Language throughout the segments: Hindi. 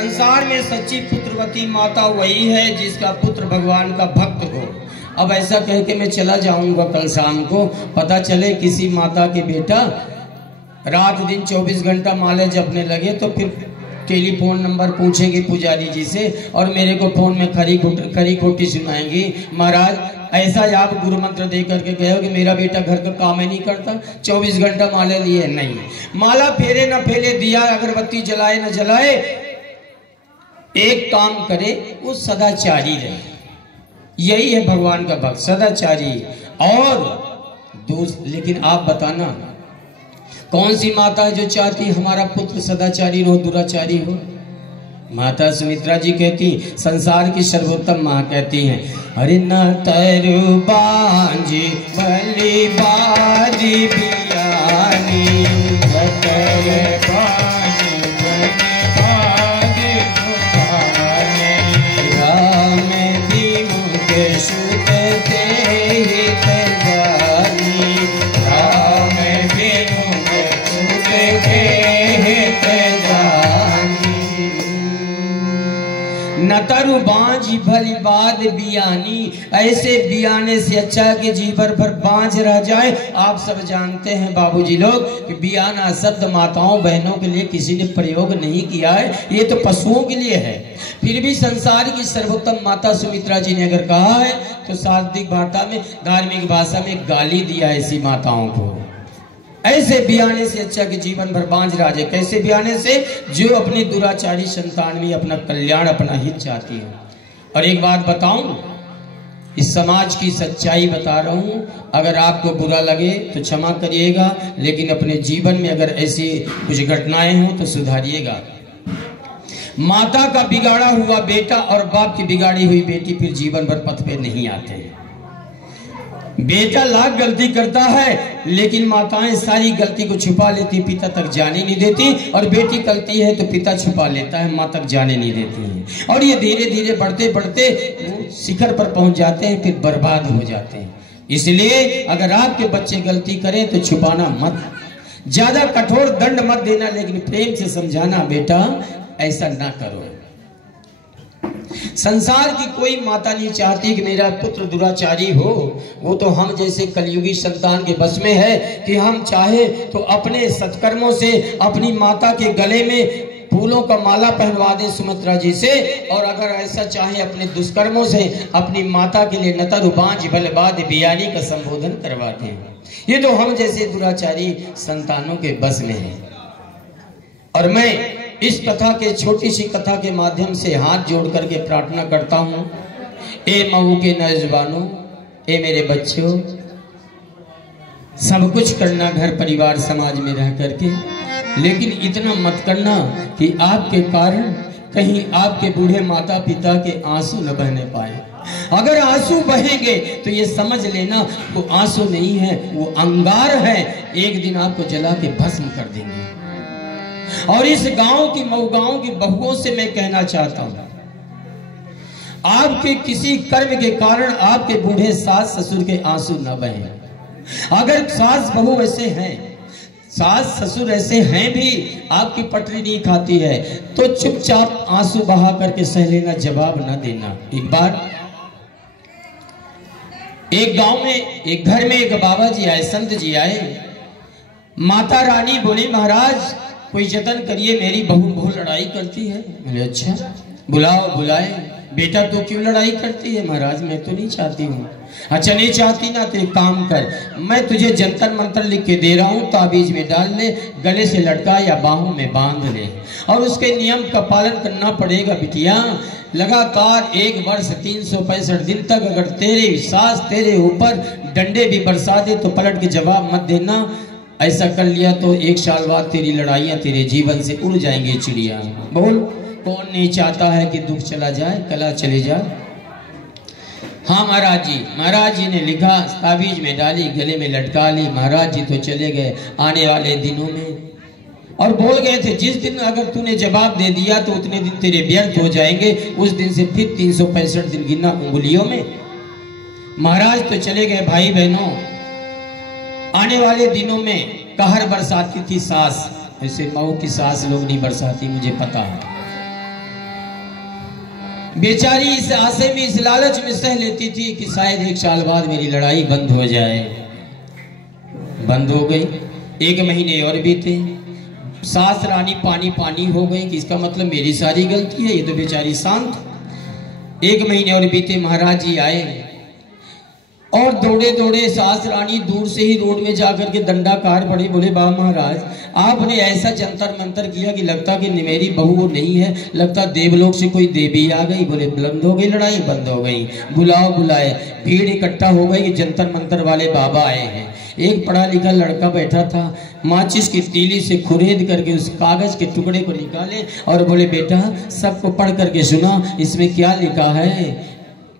संसार में सच्ची पुत्रवती माता वही है जिसका पुत्र भगवान का भक्त हो। अब ऐसा कह के मैं चला जाऊंगा कल शाम को, पता चले किसी माता के बेटा रात दिन 24 घंटा माले जपने लगे तो फिर टेलीफोन नंबर पूछेगी पुजारी जी से और मेरे को फोन में खरी खोटी सुनाएंगी। महाराज ऐसा आप गुरु मंत्र दे करके कहो कि मेरा बेटा घर का काम ही नहीं करता, 24 घंटा माले लिए नहीं। माला फेरे न फेरे, दिया अगरबत्ती जलाए न जलाए, एक काम करे वो सदाचारी रहे। यही है भगवान का भक्त, सदाचारी। और लेकिन आप बताना कौन सी माता है जो चाहती हमारा पुत्र सदाचारी हो, दुराचारी हो? माता सुमित्रा जी कहती, संसार की सर्वोत्तम माँ कहती हैं, अरे न तरु बांझी बलि बारी बियानी, राम दी मुझे सुत दे जानी, राम दी मुझे सुत दे जानी। न तरु बांझ भली बात बियानी, ऐसे बियाने से अच्छा कि जीवन भर बांझ रह जाए। आप सब जानते हैं बाबूजी लोग कि बियाना शब्द माताओं बहनों के लिए किसी ने प्रयोग नहीं किया है, ये तो पशुओं के लिए है। फिर भी संसार की सर्वोत्तम माता सुमित्रा जी ने अगर कहा है तो शास्त्रीय भाषा में, धार्मिक भाषा में गाली दिया ऐसी माताओं को। ऐसे बियाने से अच्छा कि जीवन भर बांझ रह जाए। कैसे बियाने से? जो अपनी दुराचारी संतान में अपना कल्याण, अपना हित चाहती है। और एक बात बताऊं, इस समाज की सच्चाई बता रहा हूं, अगर आपको बुरा लगे तो क्षमा करिएगा, लेकिन अपने जीवन में अगर ऐसी कुछ घटनाएं हो तो सुधारिएगा। माता का बिगाड़ा हुआ बेटा और बाप की बिगाड़ी हुई बेटी फिर जीवन भर पथ पे नहीं आते हैं। बेटा लाख गलती करता है लेकिन माताएं सारी गलती को छुपा लेती, पिता तक जाने नहीं देती। और बेटी गलती है तो पिता छुपा लेता है, मां तक जाने नहीं देती है। और ये धीरे धीरे बढ़ते बढ़ते शिखर पर पहुंच जाते हैं, फिर बर्बाद हो जाते हैं। इसलिए अगर आपके बच्चे गलती करें तो छुपाना मत, ज्यादा कठोर दंड मत देना, लेकिन प्रेम से समझाना, बेटा ऐसा ना करो। संसार की कोई माता नहीं चाहती कि मेरा पुत्र दुराचारी हो। वो तो हम जैसे कलयुगी संतान के बस में है कि हम चाहे तो अपने सत्कर्मों से अपनी माता के गले में फूलों का माला पहनवा दें सुमित्रा जी से, और अगर ऐसा चाहे अपने दुष्कर्मों से अपनी माता के लिए नतर बांझ बलबाद बियानी का संबोधन करवाते हैं। ये तो हम जैसे दुराचारी संतानों के बस में है। और मैं इस कथा के, छोटी सी कथा के माध्यम से हाथ जोड़ करके प्रार्थना करता हूं, ए मऊ के नौजवानों, ए मेरे बच्चों, सब कुछ करना घर परिवार समाज में रह करके, लेकिन इतना मत करना कि आपके कारण कहीं आपके बूढ़े माता पिता के आंसू न बहने पाए। अगर आंसू बहेंगे तो ये समझ लेना वो आंसू नहीं है, वो अंगार है, एक दिन आपको जला के भस्म कर देंगे। और इस गांव की, मऊ गांव की बहुओं से मैं कहना चाहता हूं, आपके किसी कर्म के कारण आपके बूढ़े सास ससुर के आंसू न बहें। अगर सास बहू ऐसे हैं, सास ससुर ऐसे हैं भी, आपकी पटरी नहीं खाती है, तो चुपचाप आंसू बहा करके सह लेना, जवाब न देना। एक बार एक गांव में, एक घर में एक बाबा जी आए, संत जी आए। माता रानी बोली, महाराज कोई जतन करिए, मेरी बहू बहुत लड़ाई करती है। मैंने अच्छा बुलाओ। बुलाए। बेटा तो क्यों लड़ाई करती है? महाराज मैं तो नहीं चाहती हूँ। अच्छा नहीं चाहती ना, तो एक काम कर, मैं तुझे जंतर मंत्र लिख के दे रहा हूँ, ताबीज में डाल ले, गले से लटका या बाहों में बांध ले, और उसके नियम का पालन करना पड़ेगा बिटिया। लगातार 1 वर्ष 365 दिन तक अगर तेरी सास तेरे ऊपर डंडे भी बरसा दे तो पलट के जवाब मत देना। ऐसा कर लिया तो 1 साल बाद तेरी लड़ाइयाँ तेरे जीवन से उड़ जाएंगी चिड़िया। बोल, कौन नहीं चाहता है कि दुख चला जाए, कला चले जाए? हाँ महाराज जी। महाराज जी ने लिखा, ताबीज में डाली, गले में लटका ली। महाराज जी तो चले गए आने वाले दिनों में, और बोल गए थे जिस दिन अगर तूने जवाब दे दिया तो उतने दिन तेरे व्यर्थ हो जाएंगे। उस दिन से फिर 365 दिन गिनना उंगलियों में। महाराज तो चले गए। भाई बहनों, आने वाले दिनों में कहर बरसाती थी सास, ऐसे मऊ की सास लोग नहीं बरसाती, मुझे पता है। बेचारी इस आशे में, इस लालच में सह लेती थी कि शायद 1 साल बाद मेरी लड़ाई बंद हो जाए। बंद हो गई। 1 महीने और बीते, सास रानी पानी पानी हो गई कि इसका मतलब मेरी सारी गलती है, ये तो बेचारी शांत। 1 महीने और बीते, महाराज जी आए और दौड़े दौड़े सास रानी दूर से ही रोड में जाकर के दंडाकार पड़े। बोले बा महाराज, आपने ऐसा जंतर मंतर किया कि लगता कि मेरी बहू वो नहीं है, लगता देवलोक से कोई देवी आ गई। बोले बंद हो गई लड़ाई, बंद हो गई। बुलाओ, बुलाए, भीड़ इकट्ठा हो गई कि जंतर मंतर वाले बाबा आए हैं। एक पढ़ा लिखा लड़का बैठा था, माचिस की तीली से खुरेद करके उस कागज के टुकड़े को निकाले और बोले बेटा सबको पढ़ करके सुना, इसमें क्या लिखा है।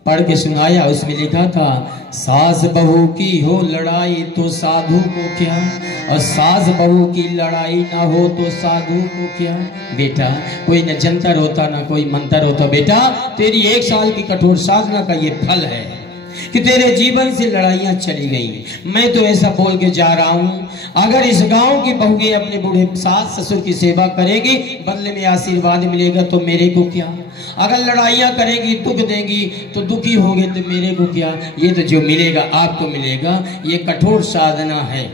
पढ़ के सुनाया। उसमें लिखा था, सास बहू की हो लड़ाई तो साधु को क्या, और सास बहू की लड़ाई ना हो तो साधु को क्या। बेटा कोई न जंतर होता ना कोई मंत्र होता, बेटा तेरी 1 साल की कठोर साधना का ये फल है कि तेरे जीवन से लड़ाइयां चली गई। मैं तो ऐसा बोल के जा रहा हूं, अगर इस गांव की बहुएं अपने बूढ़े सास ससुर की सेवा करेगी, बदले में आशीर्वाद मिलेगा तो मेरे को क्या। अगर लड़ाइयां करेगी, दुख देंगी तो दुखी होगे तो मेरे को क्या। ये तो जो मिलेगा आपको मिलेगा, ये कठोर साधना है।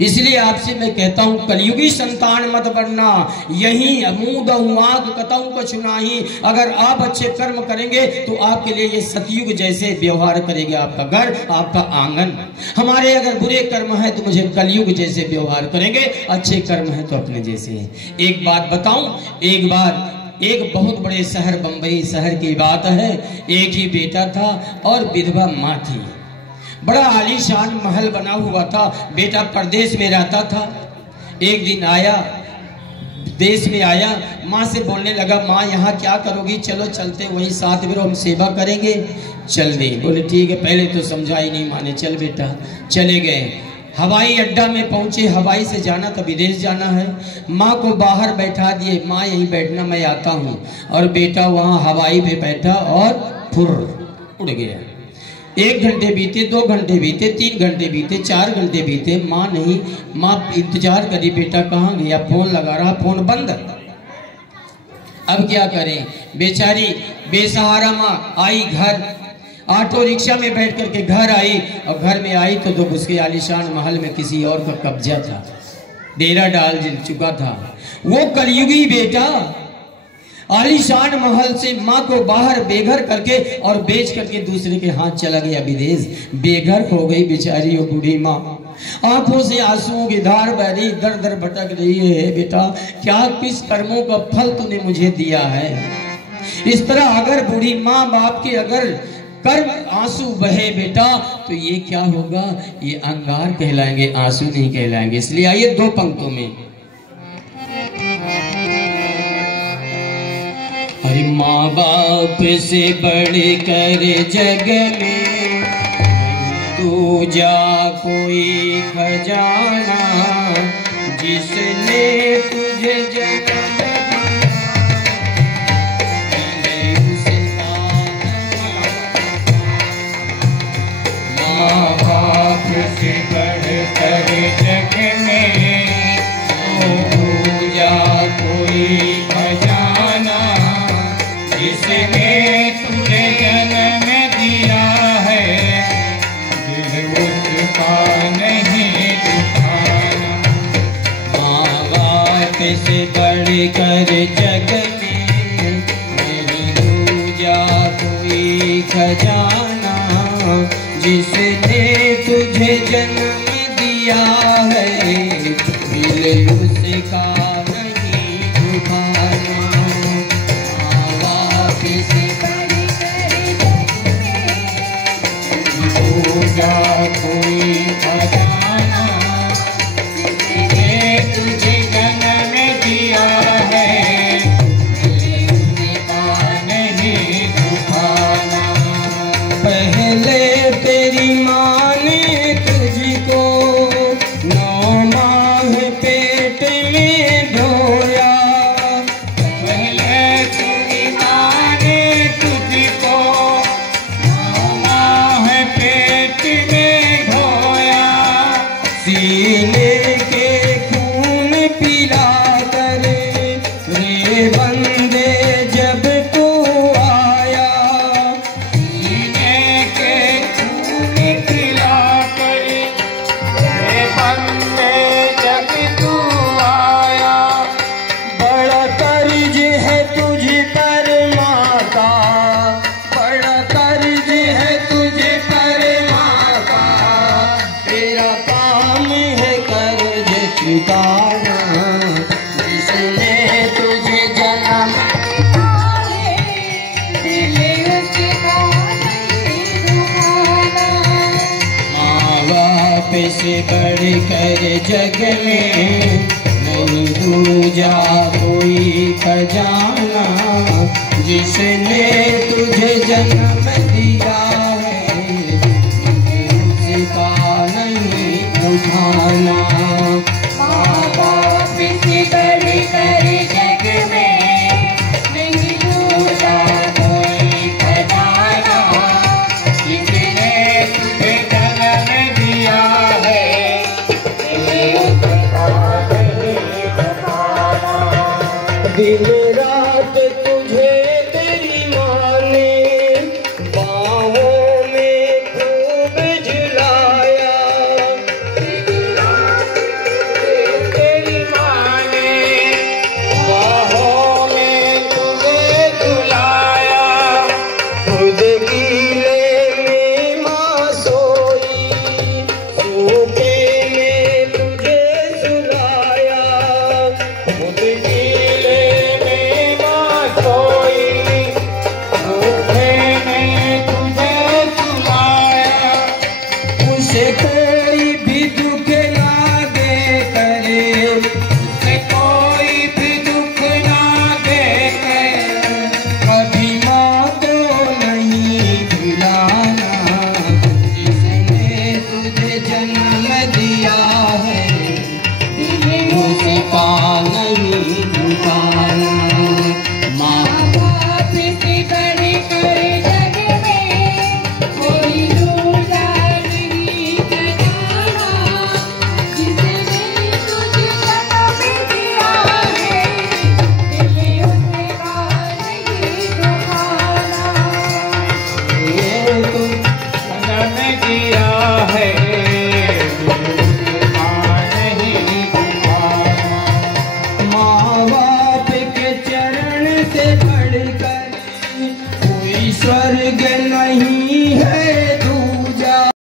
इसलिए आपसे मैं कहता हूँ, कलयुगी संतान मत बनना, यही मुंह आंख कतऊ को चुनाही। अगर आप अच्छे कर्म करेंगे तो आपके लिए ये सतयुग जैसे व्यवहार करेगा आपका घर, आपका आंगन। हमारे अगर बुरे कर्म है तो मुझे कलयुग जैसे व्यवहार करेंगे, अच्छे कर्म है तो अपने जैसे। एक बात बताऊं, एक बार एक बहुत बड़े शहर, बंबई शहर की बात है, एक ही बेटा था और विधवा माँ थी। बड़ा आलीशान महल बना हुआ था, बेटा परदेश में रहता था। एक दिन आया, देश में आया, माँ से बोलने लगा, माँ यहाँ क्या करोगी, चलो चलते वही साथ में हम सेवा करेंगे। चल दी। बोले ठीक है। पहले तो समझा ही नहीं, माने चल बेटा। चले गए। हवाई अड्डा में पहुंचे, हवाई से जाना तो विदेश जाना है। माँ को बाहर बैठा दिए, माँ यहीं बैठना, मैं आता हूँ। और बेटा वहाँ हवाई पे बैठा और फुर उड़ गया। 1 घंटे बीते, 2 घंटे बीते, 3 घंटे बीते, 4 घंटे बीते, माँ नहीं। माँ इंतजार करी, बेटा कहाँ गया, फोन लगा रहा, फोन बंद। अब क्या करें, बेचारी बेसहारा माँ आई घर, ऑटो रिक्शा में बैठ करके घर आई। और घर में आई तो उसके आलीशान महल में किसी और का कब्जा था, डेरा डाल चुका था। वो कलयुगी बेटा आलीशान महल से माँ को बाहर बेघर करके और बेच करके दूसरे के हाथ चला गया विदेश। बेघर हो गई बेचारी वो बूढ़ी माँ, आंखों से आंसुओं की धार बह रही, दर दर भटक रही है। बेटा क्या किस कर्मों का फल तूने मुझे दिया है। इस तरह अगर बूढ़ी माँ बाप के अगर कर्म आंसू बहे बेटा तो ये क्या होगा, ये अंगार कहलाएंगे, आंसू नहीं कहलाएंगे। इसलिए आइए 2 पंक्तों में। अरे माँ बाप से बढ़कर जग में दूजा कोई खजाना, जिसने तुझे जन्म से बढ़कर जग में दूजा कोई खजाना, जिसने तुझे जन्म दिया है, दिल उसका नहीं दुखाना। माँ बाप से बढ़कर जग में दूजा कोई खजाना, जिसने तुझे जन्म दिया है, दिल उसका नहीं दुखाना। माँ बाप से बढ़कर जग में दूजा कोई खजाना, जिसने तुझे जन्म दिया है, दिल उसका नहीं दुखाना। पहले तेरी माँ ने तुझको 9 माह पेट में बढ़कर जग में नहीं दूजा कोई खजाना, जिसने तुझे जन्म दिया है उसका नहीं उठाना। माँ बाप से बढ़कर जग में नहीं दूजा कोई खजाना, जिसने तुझे जन्म दिया है